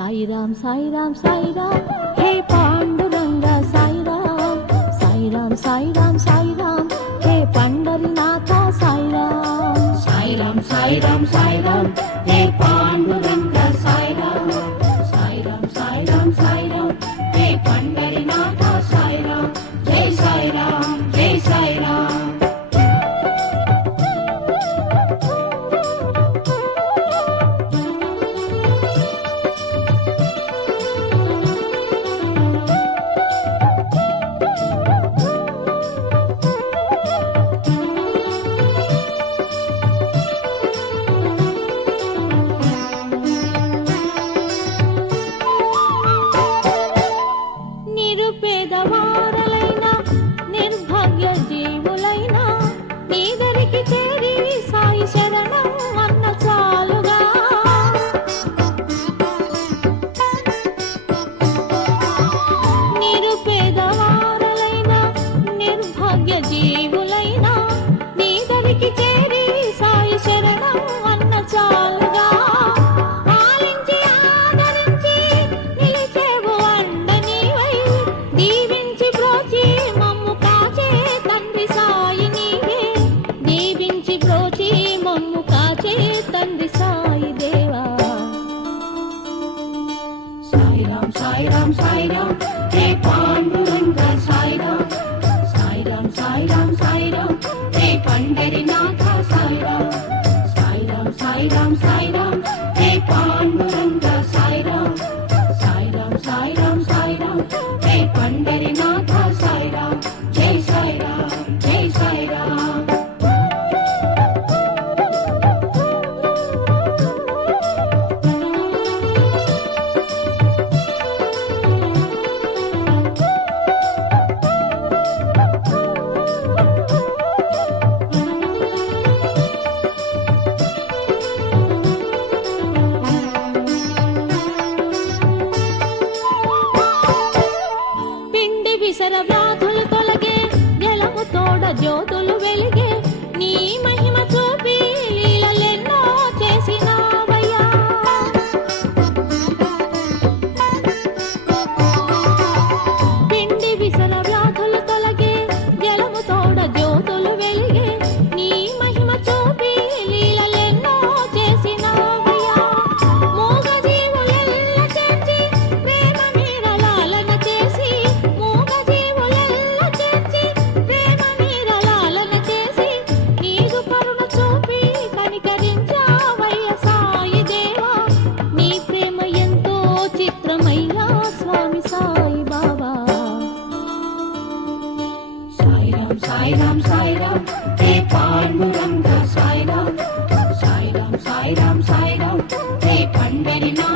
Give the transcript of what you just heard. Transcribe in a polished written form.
సాయి రామ్ సాయి రామ్ సాయి రామ్ హే పాండురంగ సాయి రామ్ సాయి రామ్ సాయి రామ్ సాయి రామ్ హే పండరినాథ సాయి రామ్ సాయి రామ్ సాయి రామ్ సాయి రామ్ హే పాండురంగ సాయి రామ్ సాయి రామ్ సాయి రామ్ సాయి రామ్ హే పండరినాథ సాయి రామ్ జై సాయి రామ్ జై సాయి రామ్. నిరుపేదవారలైన నిర్భాగ్య జీవులైన నీదరికి చేరి సాయి శరణం అన్న చాలుగా. నిరుపేదవారలైన నిర్భాగ్య జీవులైన నీదరికి చేరి సాయి శరణం అన్న చాలుగా. ఆలించి ఆదరించి నిలిచేవు అండనివై దీవించి బ్రోచి మమ్ము కాచే తండ్రి సాయి నీవే దీవించి బ్రోచి మమ్ము కాచే తండ్రి సాయి దేవా. సాయి రామ్ సాయి రామ్ సాయి రామ్ హే పాండురంగ సాయి రామ్ సాయి రామ్ సాయి రామ్ సాయి రామ్ హే పండరినాథ సాయి రామ్ సాయి రామ్ సాయి రామ్ సాయి రామ్ హే పాండురంగ సాయి రామ్ సాయి రామ్ సాయి రామ్ సాయి రామ్ హే పండరినాథ సాయి రామ్ జై సాయి రామ్ జై సాయి రామ్. పిండి విసర వ్యాధులు తొలగే జలము తోడ జ్యోతులు వెలిగే నీ మహిమ చూపి లీలలెన్నో చేసినావయ్యా. పిండి విసర వ్యాధులు తొలగే జలము తోడ జ్యోతులు వెలిగే నీ మహిమ చూపి లీలలెన్నో చేసినావయ్యా. మూగ జీవులెల్ల చేర్చి ప్రేమ మీరలాలన చేసి మూగ జీవులెల్ల చేర్చి ప్రేమ మీరలాలన చేసి నీదు కరుణ చూపి కనికరించావయ్య సాయి దేవా. నీ ప్రేమ ఎంతో చిత్రమయ్యా స్వామి సాయి బాబా. సాయి రామ్ సాయి రామ్ సాయి రామ్ హే పాండురంగ సాయి రామ్ సాయి రామ్ సాయి రామ్ సాయి రామ్ హే పండరినాథ